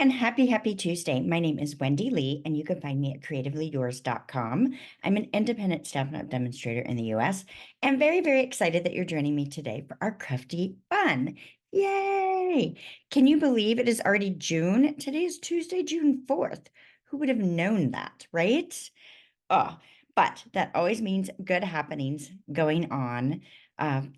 and happy Tuesday. My name is Wendy Lee, and you can find me at creativeleeyours.com. I'm an independent Stampin' Up! Demonstrator in the US, and very excited that you're joining me today for our crafty fun. Yay! Can you believe it is already June? Today is Tuesday, June 4th. Who would have known that, right? Oh, but that always means good happenings going on.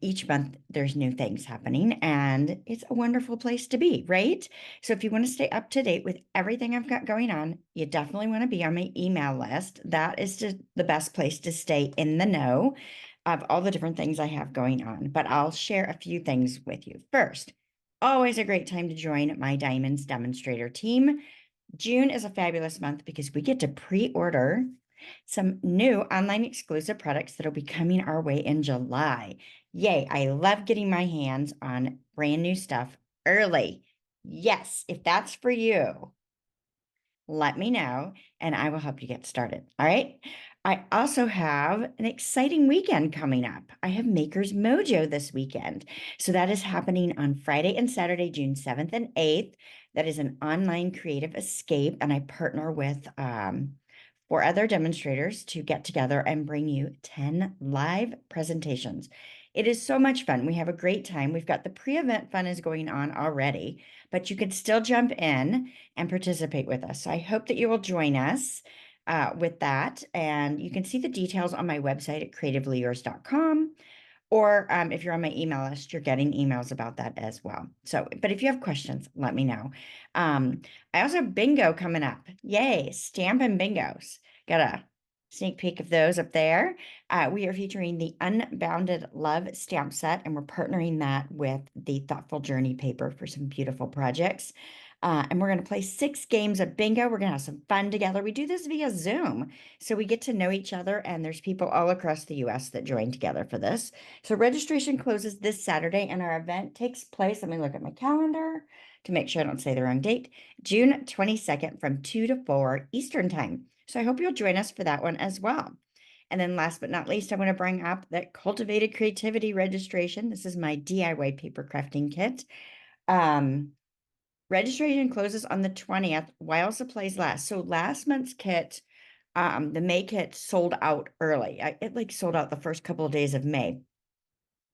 Each month there's new things happening, and it's a wonderful place to be, right? So if you want to stay up to date with everything I've got going on, you definitely want to be on my email list. That is just the best place to stay in the know of all the different things I have going on. But I'll share a few things with you. First, always a great time to join my Diamonds Demonstrator team. June is a fabulous month because we get to pre-order some new online exclusive products that'll be coming our way in July. Yay, I love getting my hands on brand new stuff early. Yes, if that's for you, let me know and I will help you get started. All right. I also have an exciting weekend coming up. I have Maker's Mojo this weekend. So that is happening on Friday and Saturday, June 7th and 8th. That is an online creative escape, and I partner with 4 other demonstrators to get together and bring you 10 live presentations. It is so much fun. We have a great time. We've got the pre-event fun is going on already, but you can still jump in and participate with us. So I hope that you will join us with that. And you can see the details on my website at creativeleeyours.com. Or if you're on my email list, you're getting emails about that as well. So, but if you have questions, let me know. I also have bingo coming up. Yay, Stampin' Bingos. Got a sneak peek of those up there. We are featuring the Unbounded Love stamp set, and we're partnering that with the Thoughtful Journey paper for some beautiful projects. And we're going to play 6 games of bingo. We're going to have some fun together. We do this via Zoom, so we get to know each other, and there's people all across the US that join together for this. So registration closes this Saturday, and our event takes place, let me look at my calendar to make sure I don't say the wrong date, June 22nd from 2 to 4 Eastern Time. So I hope you'll join us for that one as well. And then last but not least, I want to bring up that Cultivated Creativity registration. This is my DIY paper crafting kit. Registration closes on the 20th while supplies last. So last month's kit, the May kit sold out early. It like sold out the first couple of days of May.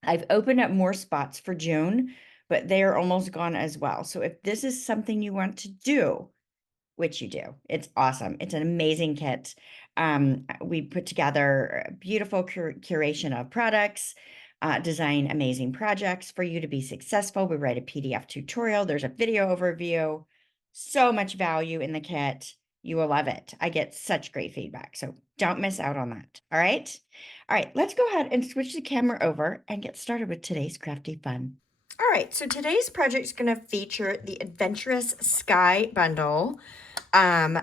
I've opened up more spots for June, but they are almost gone as well. So if this is something you want to do, which you do, it's awesome. It's an amazing kit. We put together a beautiful curation of products, design amazing projects for you to be successful. We write a PDF tutorial. There's a video overview. So much value in the kit. You will love it. I get such great feedback, so don't miss out on that. All right. All right, let's go ahead and switch the camera over and get started with today's crafty fun. All right, so today's project is going to feature the Adventurous Sky bundle.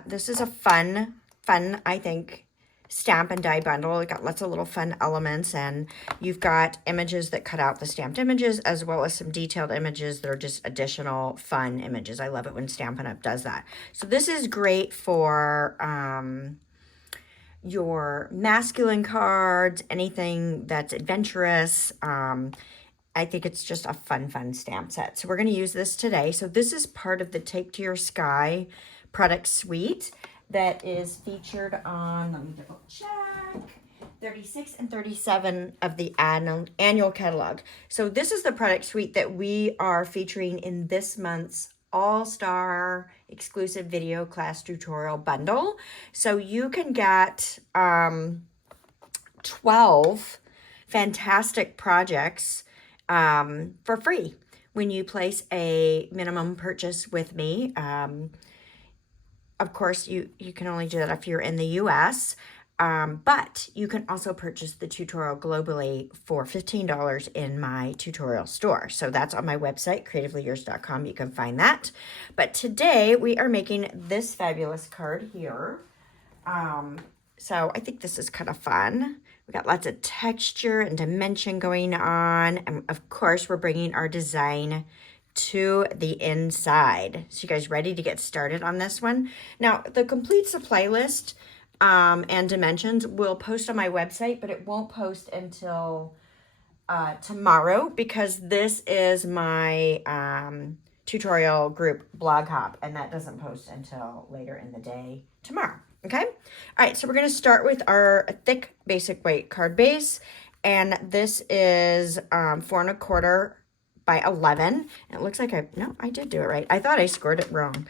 This is a fun, I think, stamp and die bundle. It got lots of little fun elements, and you've got images that cut out the stamped images, as well as some detailed images that are just additional fun images. I love it when Stampin' Up! Does that. So this is great for your masculine cards, anything that's adventurous. I think it's just a fun stamp set. So we're going to use this today. So this is part of the Take to Your Sky product suite that is featured on, let me double check, 36 and 37 of the annual catalog. So this is the product suite that we are featuring in this month's all-star exclusive video class tutorial bundle. So you can get 12 fantastic projects for free when you place a minimum purchase with me. Of course, you can only do that if you're in the US, but you can also purchase the tutorial globally for $15 in my tutorial store. So that's on my website, creativeleeyours.com. You can find that. But today we are making this fabulous card here. So I think this is kind of fun. We got lots of texture and dimension going on. And of course, we're bringing our design to the inside. So you guys ready to get started on this one? Now, the complete supply list and dimensions will post on my website, but it won't post until tomorrow, because this is my tutorial group blog hop, and that doesn't post until later in the day tomorrow. Okay. All right. So we're going to start with our thick basic white card base. And this is 4¼ by 11. It looks like I did do it right. I thought I scored it wrong.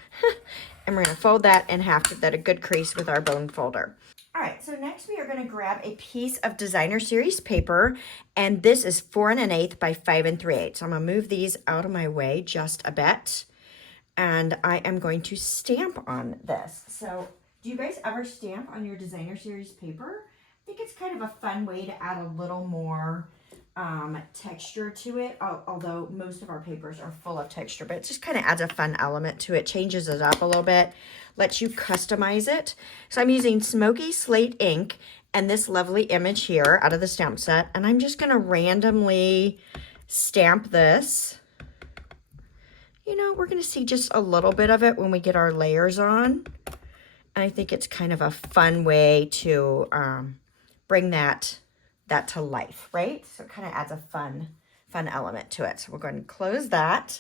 And we're going to fold that in half to get a good crease with our bone folder. All right, so next we are going to grab a piece of designer series paper, and this is 4 1/8 by 5 3/8. So I'm going to move these out of my way just a bit, and I am going to stamp on this. So do you guys ever stamp on your designer series paper? I think it's kind of a fun way to add a little more texture to it, although most of our papers are full of texture, but it just kind of adds a fun element to it, changes it up a little bit, lets you customize it. So I'm using Smoky Slate ink and this lovely image here out of the stamp set, and I'm just going to randomly stamp this. You know, we're going to see just a little bit of it when we get our layers on. And I think it's kind of a fun way to bring that to life, right? So it kind of adds a fun element to it. So we're going to close that,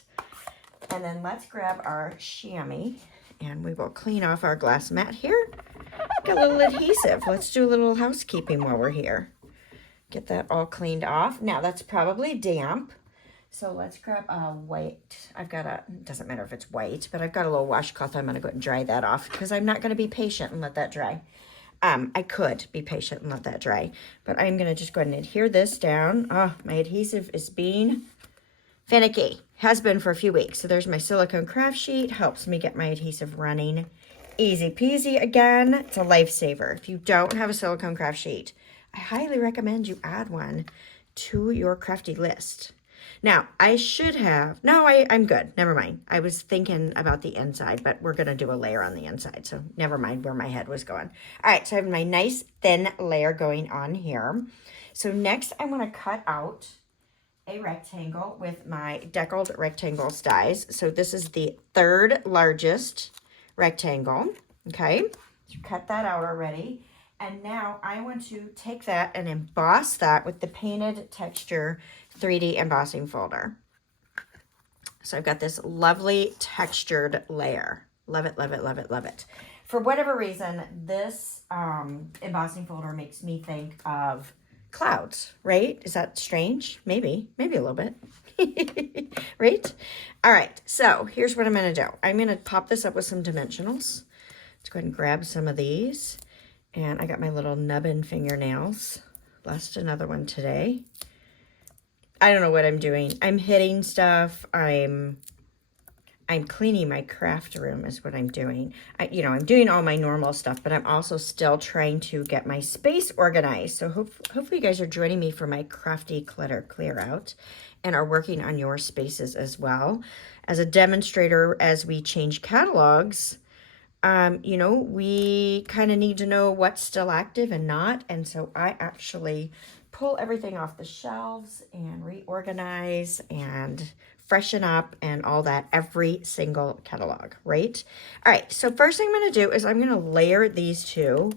and then let's grab our chamois, and we will clean off our glass mat here. Got a little adhesive. Let's do a little housekeeping while we're here. Get that all cleaned off. Now that's probably damp, so let's grab a white. It doesn't matter if it's white, but I've got a little washcloth. I'm going to go ahead and dry that off because I'm not going to be patient and let that dry. I could be patient and let that dry, but I'm going to just go ahead and adhere this down. Oh, my adhesive is being finicky. Has been for a few weeks. So there's my silicone craft sheet. Helps me get my adhesive running. Easy peasy again. It's a lifesaver. If you don't have a silicone craft sheet, I highly recommend you add one to your crafty list. Now, I should have, no, I'm good. Never mind. I was thinking about the inside, but we're going to do a layer on the inside. So never mind where my head was going. All right, so I have my nice thin layer going on here. So next I want to cut out a rectangle with my deckled rectangle dies. So this is the 3rd largest rectangle. Okay, so cut that out already. And now I want to take that and emboss that with the painted texture 3D embossing folder. So I've got this lovely textured layer. Love it, love it, love it, love it. For whatever reason, this embossing folder makes me think of clouds, right? Is that strange? Maybe a little bit, right? All right, so here's what I'm gonna do. I'm gonna pop this up with some dimensionals. Let's go ahead and grab some of these. And I got my little nubbin fingernails. Lost another one today. I don't know what I'm doing. I'm hitting stuff. I'm cleaning my craft room is what I'm doing. I'm doing all my normal stuff, but I'm also still trying to get my space organized. So hopefully you guys are joining me for my crafty clutter clear out and are working on your spaces as well. As a demonstrator, as we change catalogs, we kind of need to know what's still active and not. And so I actually pull everything off the shelves and reorganize and freshen up and all that every single catalog, right? All right, so first thing I'm going to do is I'm going to layer these 2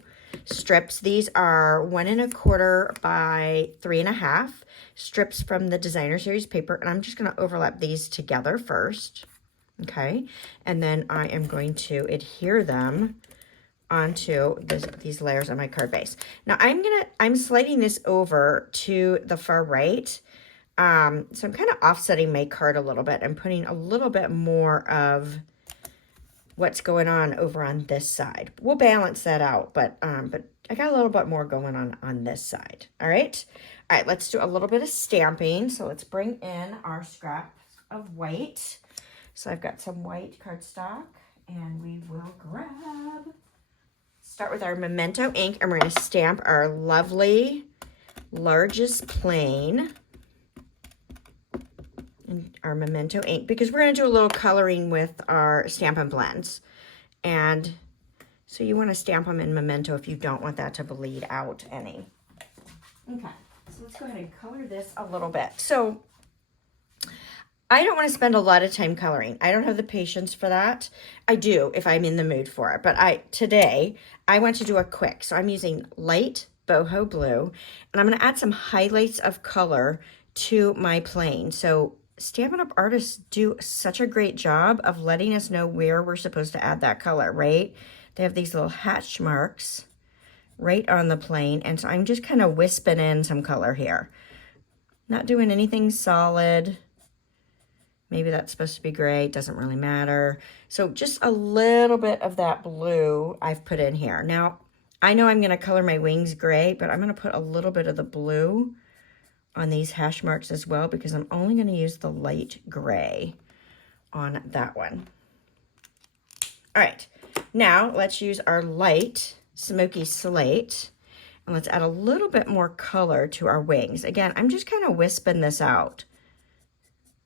strips. These are 1 1/4 by 3 1/2 strips from the designer series paper. And I'm just going to overlap these together first. Okay, and then I am going to adhere them onto these layers on my card base. Now I'm sliding this over to the far right. So I'm kind of offsetting my card a little bit. I'm putting a little bit more of what's going on over on this side. We'll balance that out, but I got a little bit more going on this side. All right, let's do a little bit of stamping. So let's bring in our scrap of white. So I've got some white cardstock, and we will start with our Memento ink, and we're going to stamp our lovely largest plane in our Memento ink, because we're going to do a little coloring with our Stampin' blends. And so you want to stamp them in Memento if you don't want that to bleed out any. Okay, so let's go ahead and color this a little bit. So I don't want to spend a lot of time coloring. I don't have the patience for that. I do if I'm in the mood for it. But today, I want to do a quick. So I'm using light boho blue. And I'm going to add some highlights of color to my plane. So Stampin' Up! Artists do such a great job of letting us know where we're supposed to add that color, right? They have these little hatch marks right on the plane, and so I'm just kind of wisping in some color here. Not doing anything solid. Maybe that's supposed to be gray, doesn't really matter. So just a little bit of that blue I've put in here. Now, I know I'm gonna color my wings gray, but I'm gonna put a little bit of the blue on these hash marks as well, because I'm only gonna use the light gray on that one. All right, now let's use our light smoky slate, and let's add a little bit more color to our wings. Again, I'm just kind of wisping this out.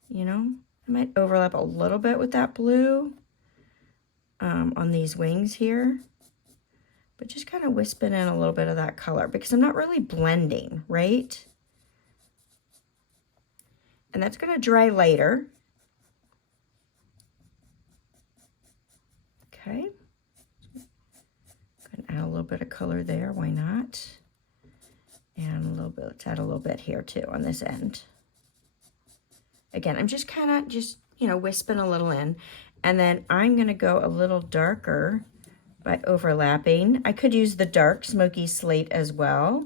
You know, I might overlap a little bit with that blue on these wings here, but just kind of wisping in a little bit of that color because I'm not really blending, right? And that's going to dry later. Okay. Going to add a little bit of color there, why not? And a little bit, let's add a little bit here too on this end. Again, I'm just kind of you know, wisping a little in. And then I'm going to go a little darker by overlapping. I could use the dark smoky slate as well.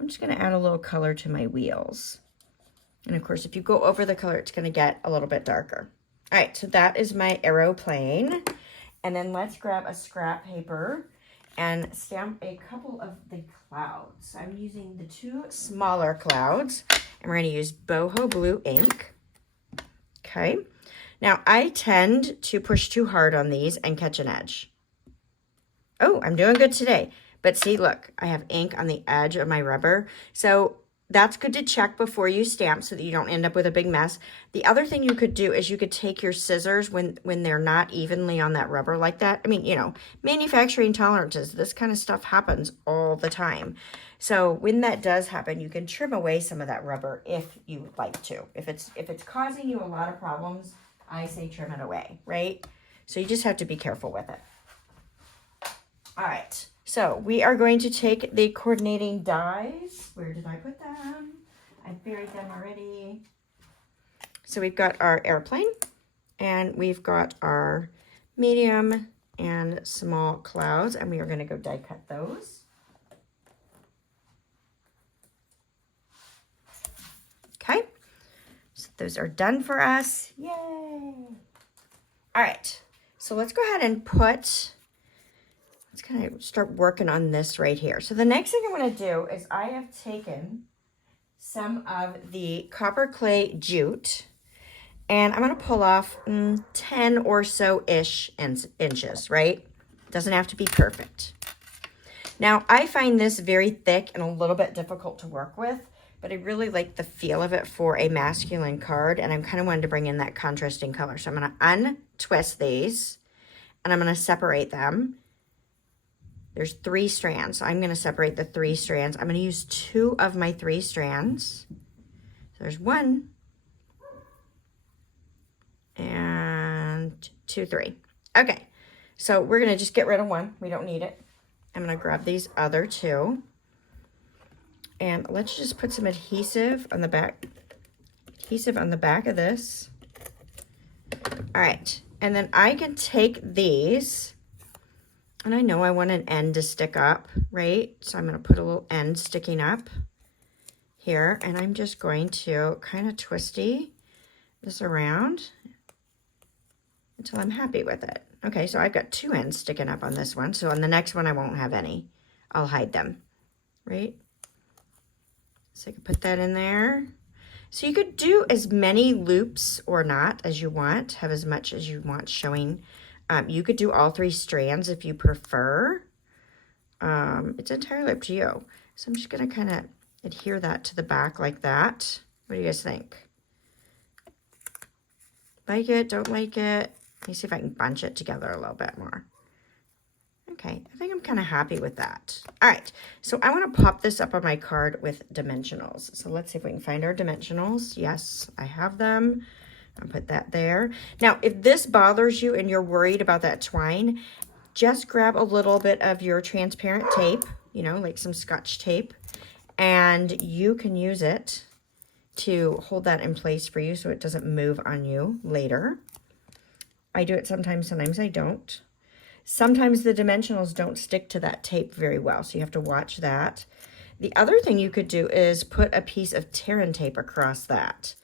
I'm just going to add a little color to my wheels. And of course, if you go over the color, it's going to get a little bit darker. All right, so that is my aeroplane. And then let's grab a scrap paper and stamp a couple of the clouds. I'm using the two smaller clouds, and we're going to use boho blue ink. Okay. Now, I tend to push too hard on these and catch an edge. Oh, I'm doing good today. But see, look, I have ink on the edge of my rubber. So that's good to check before you stamp so that you don't end up with a big mess. The other thing you could do is you could take your scissors when they're not evenly on that rubber like that. I mean, you know, manufacturing tolerances, this kind of stuff happens all the time. So when that does happen, you can trim away some of that rubber if you would like to. If it's causing you a lot of problems, I say trim it away, right? So you just have to be careful with it. All right, so we are going to take the coordinating dies. Where did I put them? I buried them already. So we've got our airplane, and we've got our medium and small clouds, and we are going to go die cut those. Okay, so those are done for us. Yay! All right, so let's go ahead and let's kind of start working on this right here. So the next thing I'm going to do is I have taken some of the copper clay jute, and I'm going to pull off 10 or so-ish inches, right? Doesn't have to be perfect. Now, I find this very thick and a little bit difficult to work with, but I really like the feel of it for a masculine card, and I'm kind of wanting to bring in that contrasting color. So I'm going to untwist these, and I'm going to separate them. There's 3 strands. So I'm going to separate the 3 strands. I'm going to use 2 of my 3 strands. So there's 1 and 2, 3. Okay, so we're going to just get rid of 1. We don't need it. I'm going to grab these other 2. And let's just put some adhesive on the back. Adhesive on the back of this. All right, and then I can take these. And I know I want an end to stick up, right? So I'm going to put a little end sticking up here. And I'm just going to kind of twisty this around until I'm happy with it. Okay, so I've got 2 ends sticking up on this one. So on the next one, I won't have any. I'll hide them, right? So I can put that in there. So you could do as many loops or not as you want. Have as much as you want showing. You could do all 3 strands if you prefer. It's entirely up to you. So I'm just going to kind of adhere that to the back like that. What do you guys think? Like it? Don't like it? Let me see if I can bunch it together a little bit more. Okay, I think I'm kind of happy with that. All right, so I want to pop this up on my card with dimensionals. So let's see if we can find our dimensionals. Yes, I have them. I'll put that there. Now, if this bothers you and you're worried about that twine, just grab a little bit of your transparent tape, you know, like some Scotch tape, and you can use it to hold that in place for you so it doesn't move on you later. I do it sometimes I don't. Sometimes the dimensionals don't stick to that tape very well, so you have to watch that. The other thing you could do is put a piece of tear-in tape across that.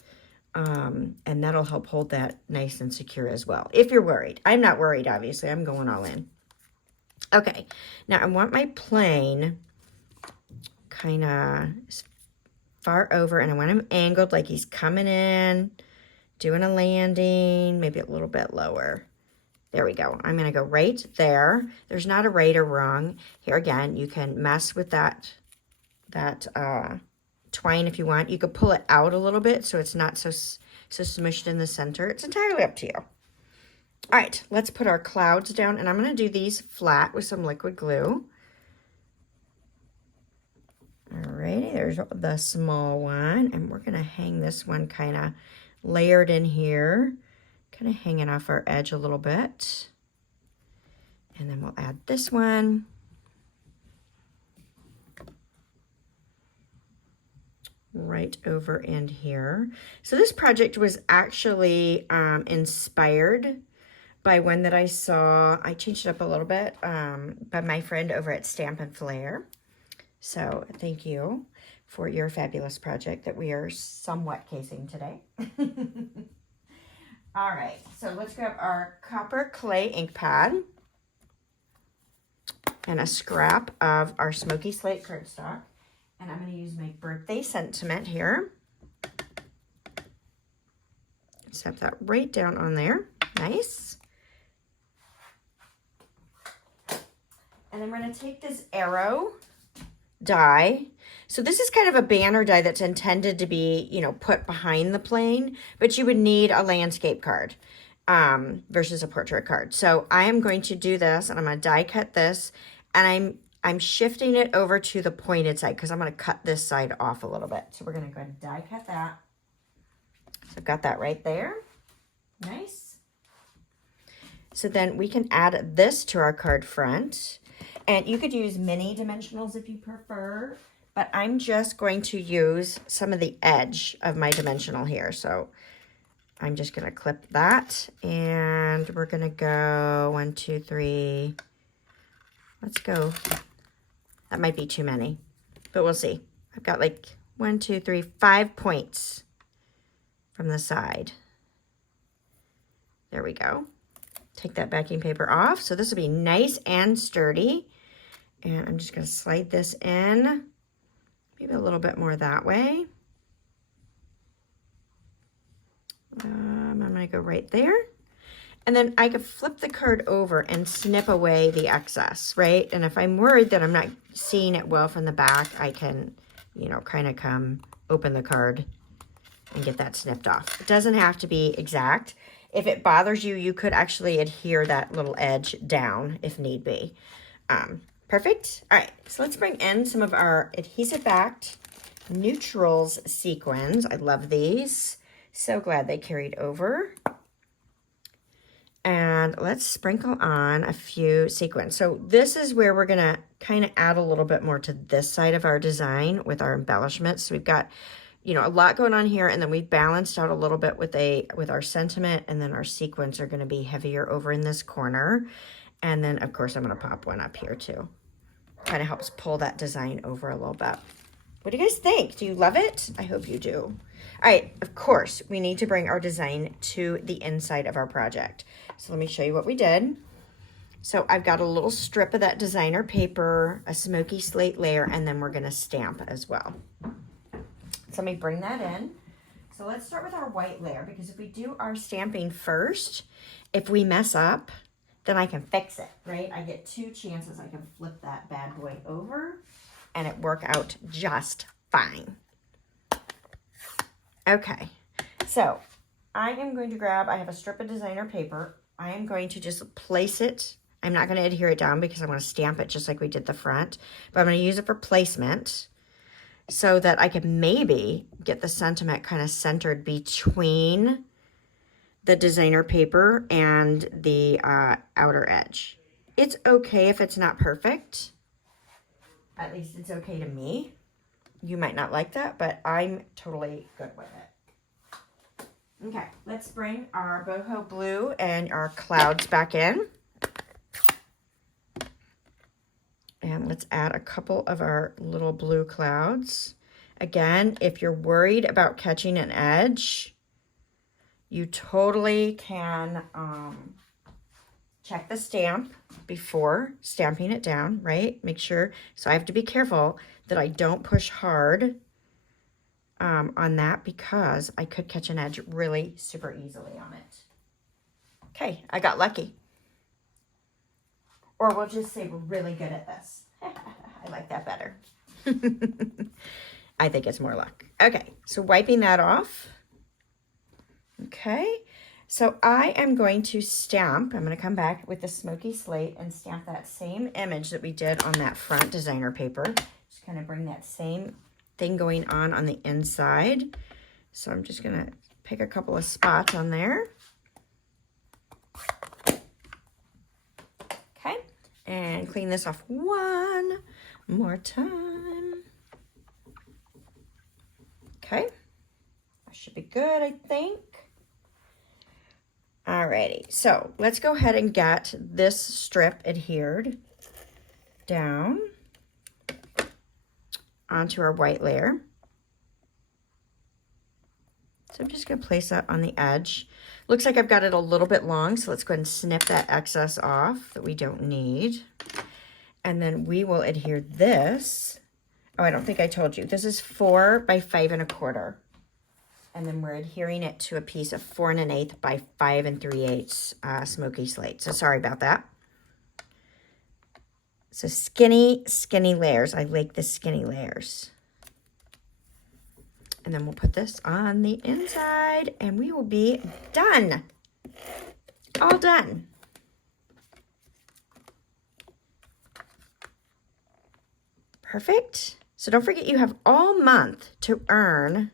And that'll help hold that nice and secure as well, if you're worried. I'm not worried, obviously. I'm going all in. Okay, now I want my plane kind of far over, and I want him angled like he's coming in, doing a landing, maybe a little bit lower. There we go. I'm going to go right there. There's not a right or wrong. Here again, you can mess with that twine if you want. You could pull it out a little bit so it's not so smushed in the center. It's entirely up to you. All right, let's put our clouds down, and I'm going to do these flat with some liquid glue. Alrighty, there's the small one, and we're going to hang this one kind of layered in here, kind of hanging off our edge a little bit. And then we'll add this one. Right over in here. So this project was actually inspired by one that I saw. I changed it up a little bit by my friend over at Stampin. So thank you for your fabulous project that we are somewhat casing today. All right, so let's grab our copper clay ink pad and a scrap of our smoky slate cardstock. And I'm going to use my birthday sentiment here. Set that right down on there. Nice. And then we're going to take this arrow die. So this is kind of a banner die that's intended to be, you know, put behind the plane, but you would need a landscape card versus a portrait card. So I am going to do this, and I'm going to die cut this, and I'm shifting it over to the pointed side because I'm going to cut this side off a little bit. So we're going to go ahead and die cut that. So I've got that right there. Nice. So then we can add this to our card front. And you could use mini dimensionals if you prefer, but I'm just going to use some of the edge of my dimensional here. So I'm just going to clip that, and we're going to go 1, 2, 3. Let's go. That might be too many, but we'll see. I've got like 1, 2, 3, 5 points from the side. There we go. Take that backing paper off. So this will be nice and sturdy. And I'm just going to slide this in, maybe a little bit more that way. I'm going to go right there. And then I could flip the card over and snip away the excess, right? And if I'm worried that I'm not seeing it well from the back, I can, you know, kind of come open the card and get that snipped off. It doesn't have to be exact. If it bothers you, you could actually adhere that little edge down if need be. Perfect. All right, so let's bring in some of our adhesive-backed neutrals sequins. I love these. So glad they carried over. And let's sprinkle on a few sequins. So this is where we're gonna kind of add a little bit more to this side of our design with our embellishments. So we've got, you know, a lot going on here, and then we've balanced out a little bit with our sentiment, and then our sequins are gonna be heavier over in this corner. And then of course I'm gonna pop one up here too. Kind of helps pull that design over a little bit. What do you guys think? Do you love it? I hope you do. All right, of course, we need to bring our design to the inside of our project. So let me show you what we did. So I've got a little strip of that designer paper, a smoky slate layer, and then we're gonna stamp as well. So let me bring that in. So let's start with our white layer, because if we do our stamping first, if we mess up, then I can fix it, right? I get 2 chances. I can flip that bad boy over and it work out just fine. Okay, so I am going to grab, I have a strip of designer paper. I am going to just place it. I'm not going to adhere it down because I want to stamp it just like we did the front, but I'm going to use it for placement so that I can maybe get the sentiment kind of centered between the designer paper and the outer edge. It's okay if it's not perfect. At least it's okay to me. You might not like that, but I'm totally good with it. Okay, let's bring our boho blue and our clouds back in. And let's add a couple of our little blue clouds. Again, if you're worried about catching an edge, you totally can check the stamp before stamping it down, right? Make sure, so I have to be careful that I don't push hard on that because I could catch an edge really super easily on it. Okay, I got lucky. Or we'll just say we're really good at this. I like that better. I think it's more luck. Okay, so wiping that off. Okay, so I am going to stamp. I'm going to come back with the smoky slate and stamp that same image that we did on that front designer paper. Just kind of bring that same thing going on the inside. So I'm just going to pick a couple of spots on there. Okay, and clean this off one more time. Okay, that should be good, I think. Alrighty, so let's go ahead and get this strip adhered down onto our white layer. So I'm just going to place that on the edge. Looks like I've got it a little bit long, so let's go ahead and snip that excess off that we don't need. And then we will adhere this. Oh, I don't think I told you. This is 4 by 5 1/4. And then we're adhering it to a piece of 4 1/8 by 5 3/8 smoky slate. So sorry about that. So skinny, skinny layers. I like the skinny layers. And then we'll put this on the inside and we will be done. All done. Perfect. So don't forget you have all month to earn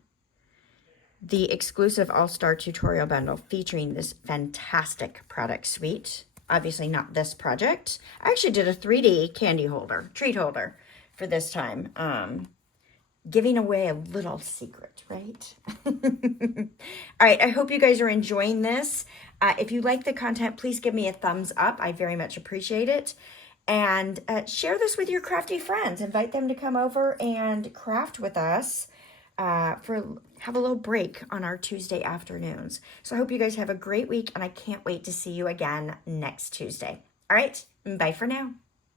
the exclusive All-Star Tutorial Bundle featuring this fantastic product suite. Obviously not this project. I actually did a 3D candy holder, treat holder for this time. Giving away a little secret, right? All right, I hope you guys are enjoying this. If you like the content, please give me a thumbs up. I very much appreciate it. And share this with your crafty friends. Invite them to come over and craft with us. Have a little break on our Tuesday afternoons. So I hope you guys have a great week and I can't wait to see you again next Tuesday. All right, bye for now.